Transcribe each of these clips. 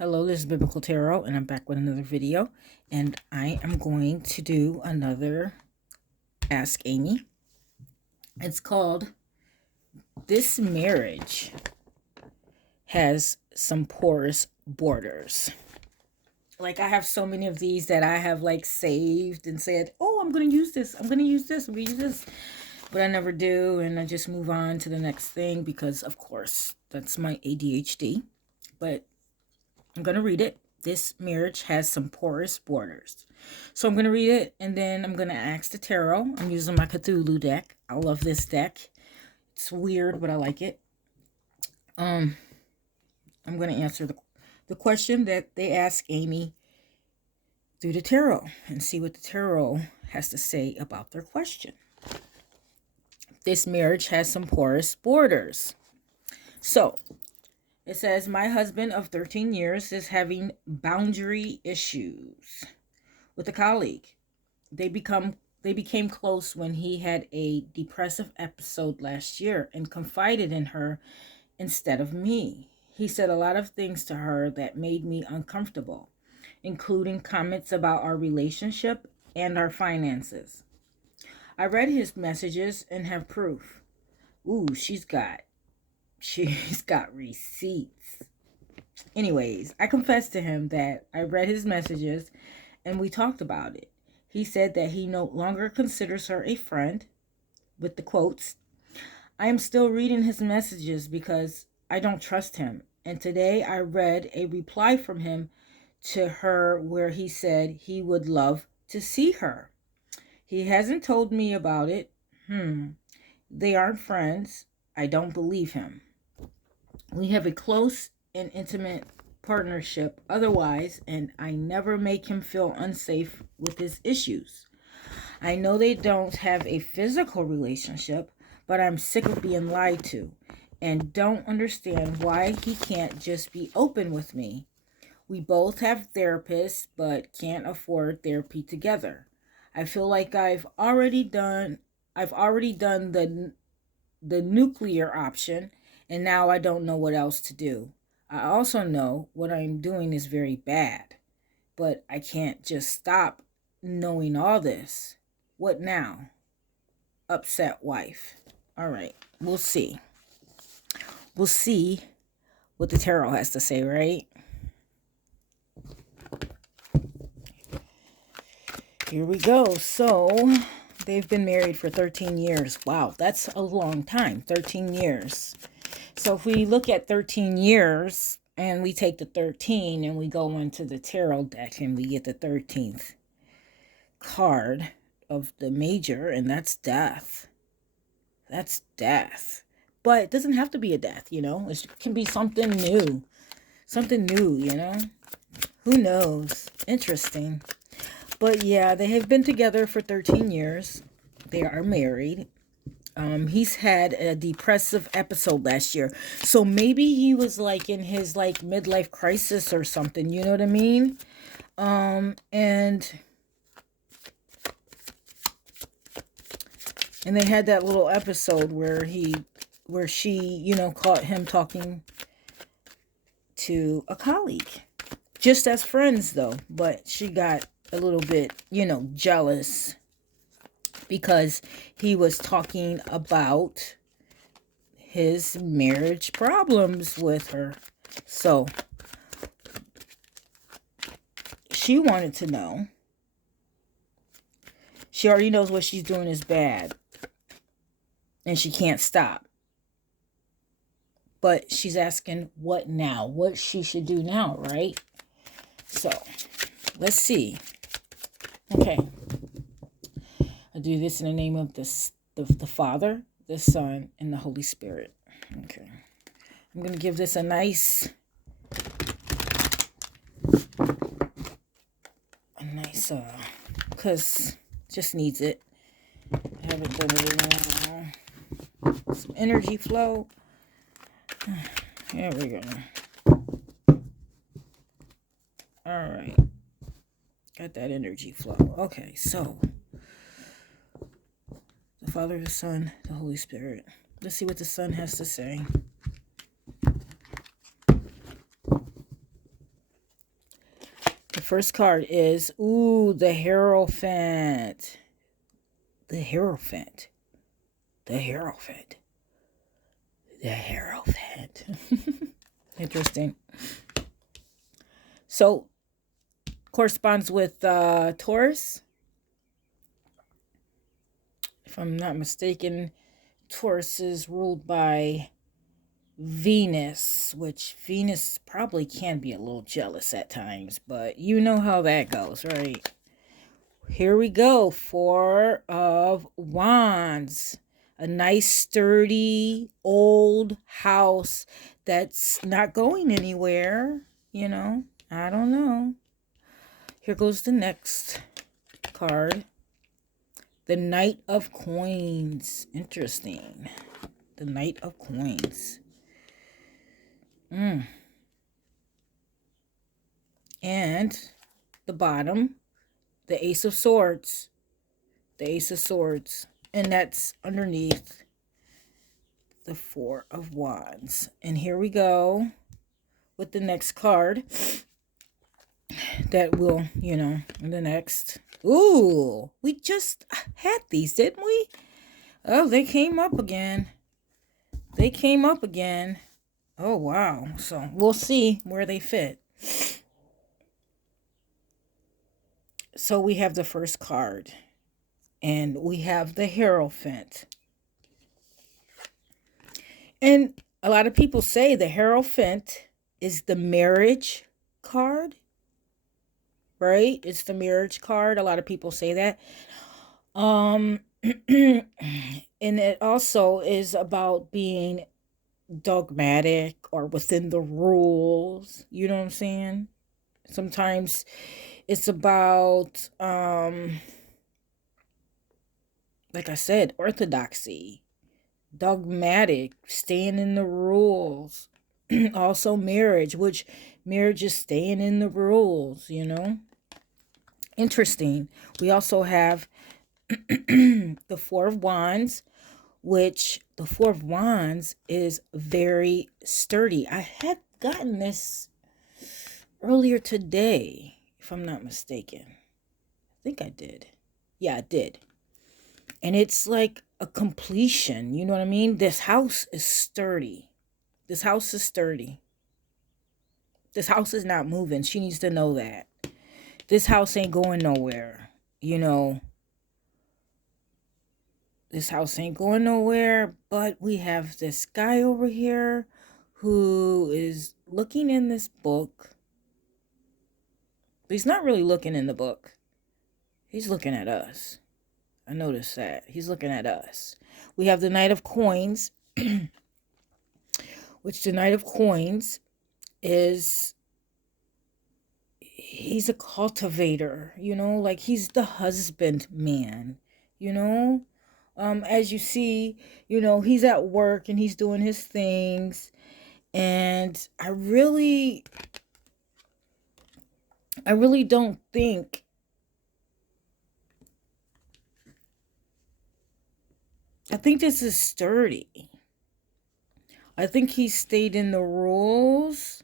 Hello, this is Biblical Tarot, and I'm back with another video. And I am going to do another Ask Amy. It's called This Marriage Has Some Porous Borders. Like, I have so many of these that I have saved and said, oh, I'm going to use this. I'm going to use this. I'm going to use this. But I never do. And I just move on to the next thing because, of course, that's my ADHD. But I'm going to read it. This marriage has some porous borders. So I'm going to read it, and then I'm going to ask the tarot. I'm using my Cthulhu deck. I love this deck. It's weird, but I like it. I'm going to answer the question that they ask Amy through the tarot and see what the tarot has to say about their question. This marriage has some porous borders. So it says, my husband of 13 years is having boundary issues with a colleague. They became close when he had a depressive episode last year and confided in her instead of me. He said a lot of things to her that made me uncomfortable, including comments about our relationship and our finances. I read his messages and have proof. Ooh, she's got receipts. Anyways, I confessed to him that I read his messages and we talked about it. He said that he no longer considers her a friend, with the quotes. I am still reading his messages because I don't trust him. And today I read a reply from him to her where he said he would love to see her. He hasn't told me about it. They aren't friends. I don't believe him. We have a close and intimate partnership otherwise, and I never make him feel unsafe with his issues. I know they don't have a physical relationship, but I'm sick of being lied to and don't understand why he can't just be open with me. We both have therapists, but can't afford therapy together. I feel like I've already done the nuclear option, and now I don't know what else to do. I also know what I'm doing is very bad, but I can't just stop knowing all this. What now? Upset wife. All right, we'll see. We'll see what the tarot has to say, right? Here we go. So they've been married for 13 years. Wow, that's a long time, 13 years. So if we look at 13 years and we take the 13 and we go into the tarot deck and we get the 13th card of the major, and that's death. That's death. But it doesn't have to be a death, It can be something new. Something new, Who knows? Interesting. But yeah, they have been together for 13 years. They are married. He's had a depressive episode last year. So maybe he was in his midlife crisis or something, you know what I mean? And they had that little episode where she, caught him talking to a colleague. Just as friends though, but she got a little bit, jealous because he was talking about his marriage problems with her. So she wanted to know. She already knows what she's doing is bad, and she can't stop. But she's asking what now? What she should do now, right? So let's see. Okay. I'll do this in the name of the Father, the Son, and the Holy Spirit. Okay. I'm going to give this a nice, because just needs it. I haven't done it in a while. Some energy flow. Here we go. All right. Got that energy flow. Okay, so the Father, the Son, the Holy Spirit. Let's see what the Son has to say. first card is, ooh, the Hierophant. The Hierophant. The Hierophant. The Hierophant. Interesting. So, corresponds with Taurus. If I'm not mistaken, Taurus is ruled by Venus, which Venus probably can be a little jealous at times, but you know how that goes, right? Here we go. Four of Wands. A nice, sturdy, old house that's not going anywhere, you know. I don't know. Here goes the next card. The Knight of Coins. Interesting. The Knight of Coins. And the bottom, the Ace of Swords. The Ace of Swords. And that's underneath the Four of Wands. And here we go with the next card that will, you know, the next. Ooh, we just had these, didn't we? Oh, they came up again. They came up again. Oh, wow. So we'll see where they fit. So we have the first card. And we have the Hierophant. And a lot of people say the Hierophant is the marriage card. Right? It's the marriage card. A lot of people say that. And it also is about being dogmatic or within the rules. You know what I'm saying? Sometimes it's about, like I said, orthodoxy, dogmatic, staying in the rules. Also marriage, which marriage is staying in the rules, you know? Interesting. We also have the Four of Wands, which the Four of Wands is very sturdy. I had gotten this earlier today, if I'm not mistaken. I think I did. Yeah, I did. And it's like a completion. You know what I mean? This house is sturdy. This house is sturdy. This house is not moving. She needs to know that. This house ain't going nowhere. You know, this house ain't going nowhere, but we have this guy over here who is looking in this book. But he's not really looking in the book. He's looking at us. I noticed that. He's looking at us. We have the Knight of Coins, which the Knight of Coins is, he's a cultivator, you know, like he's the husband man, you know. As you see, you know, he's at work and he's doing his things. And I really don't think I think this is sturdy. I think he stayed in the rules,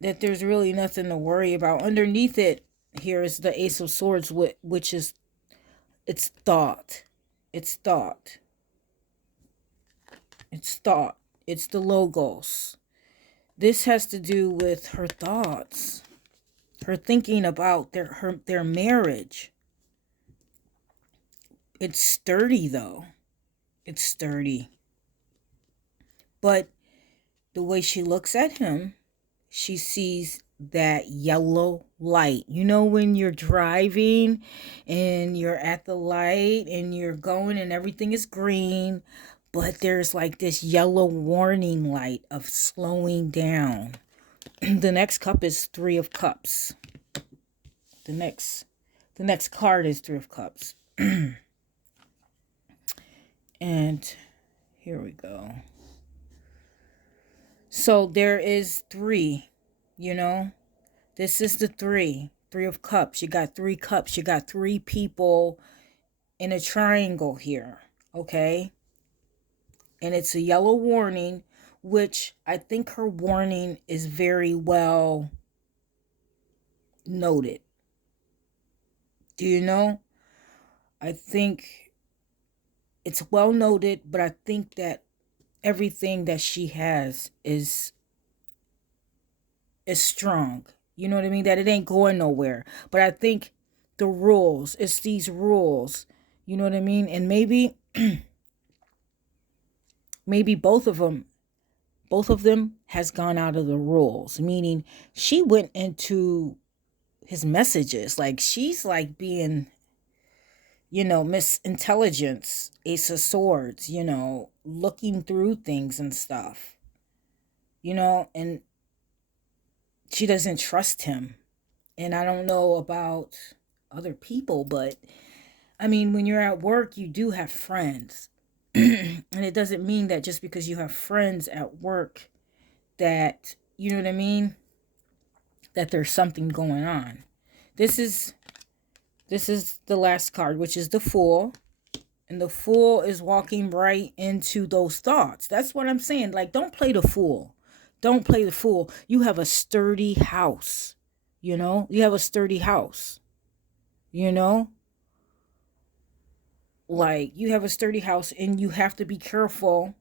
that there's really nothing to worry about. Underneath it, here is the Ace of Swords, which is, it's thought. It's thought. It's thought. It's the Logos. This has to do with her thoughts. Her thinking about their marriage. It's sturdy, though. It's sturdy. But the way she looks at him, she sees that yellow light. You know, when you're driving and you're at the light and you're going and everything is green, but there's like this yellow warning light of slowing down. The next cup is Three of Cups. The next card is Three of Cups. And here we go. So there is three, you know. This is the Three of Cups. You got three cups. You got three people in a triangle here, okay? And it's a yellow warning, which I think her warning is very well noted. Do you know? I think it's well noted, but I think that everything that she has is strong. You know what I mean? That it ain't going nowhere. But I think the rules, it's these rules. You know what I mean? And maybe both of them has gone out of the rules, meaning she went into his messages like she's like being, Miss Intelligence, Ace of Swords, looking through things and stuff, and she doesn't trust him. And I don't know about other people, but I mean, when you're at work, you do have friends. And it doesn't mean that just because you have friends at work that, you know what I mean, that there's something going on. This is the last card, which is the Fool. And the Fool is walking right into those thoughts. That's what I'm saying. Like, don't play the fool. Don't play the fool. You have a sturdy house. You have a sturdy house. You know? Like, you have a sturdy house, and you have to be careful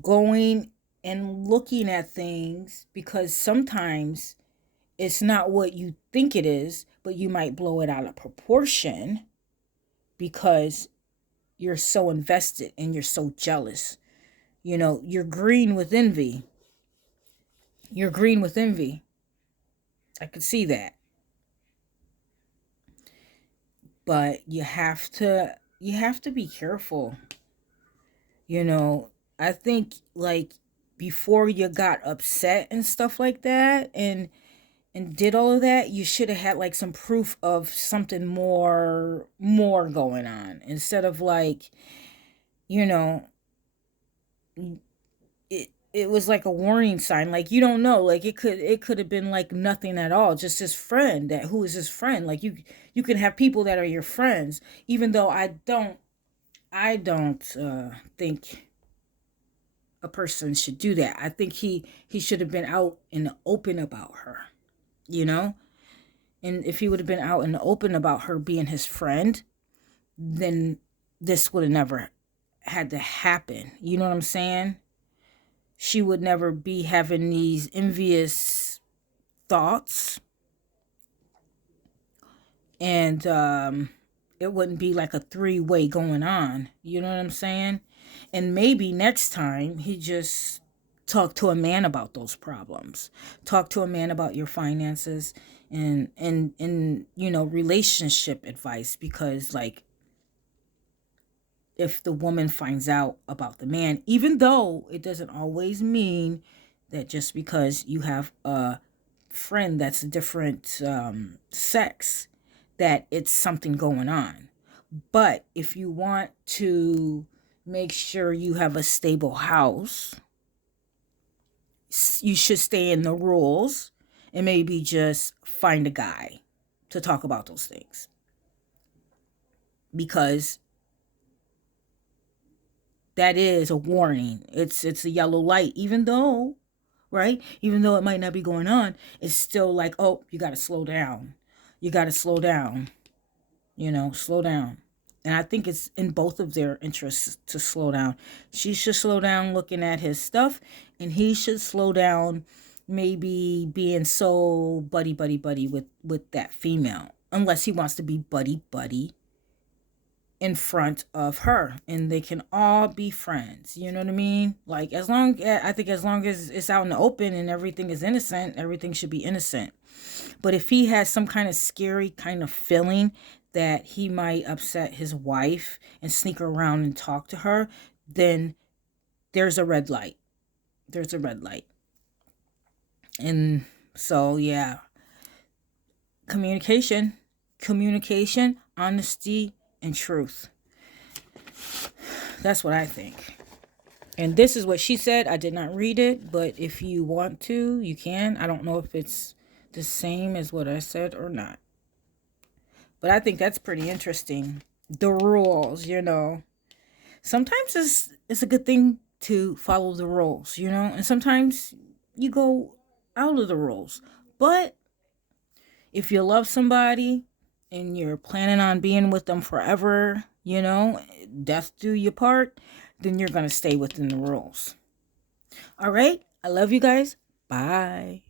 going and looking at things, because sometimes it's not what you think it is, but you might blow it out of proportion because you're so invested and you're so jealous. You're green with envy. You're green with envy. I could see that. But you have to be careful. I think, like, before you got upset and stuff like that, and did all of that, you should have had like some proof of something more going on, instead of like, you know it was like a warning sign. Like, you don't know, like it could have been like nothing at all, just his friend. That who is his friend? Like, you can have people that are your friends, even though I don't think a person should do that. I think he should have been out in the open about her, you know and if he would have been out in the open about her being his friend, then this would have never had to happen. You know what I'm saying? She would never be having these envious thoughts, and it wouldn't be like a three-way going on. You know what I'm saying? And maybe next time he just talk to a man about those problems. Talk to a man about your finances, and relationship advice, because, like, if the woman finds out about the man, even though it doesn't always mean that just because you have a friend that's a different sex, that it's something going on. But if you want to make sure you have a stable house, you should stay in the rules, and maybe just find a guy to talk about those things, because that is a warning. It's a yellow light, even though, right? Even though it might not be going on, it's still like, oh, you got to slow down. You got to slow down. Slow down. And I think it's in both of their interests to slow down. She should slow down looking at his stuff, and he should slow down maybe being so buddy buddy buddy with that female, unless he wants to be buddy buddy in front of her, and they can all be friends. You know what I mean? Like, I think as long as it's out in the open and everything is innocent, everything should be innocent. But if he has some kind of scary kind of feeling that he might upset his wife and sneak around and talk to her, then there's a red light. There's a red light. And so, yeah, communication, honesty, and truth. That's what I think. And this is what she said. I did not read it, but if you want to, you can. I don't know if it's the same as what I said or not. But I think that's pretty interesting. The rules. Sometimes it's a good thing to follow the rules, and sometimes you go out of the rules. But if you love somebody and you're planning on being with them forever, you know, death do you part, then you're going to stay within the rules. All right. I love you guys. Bye.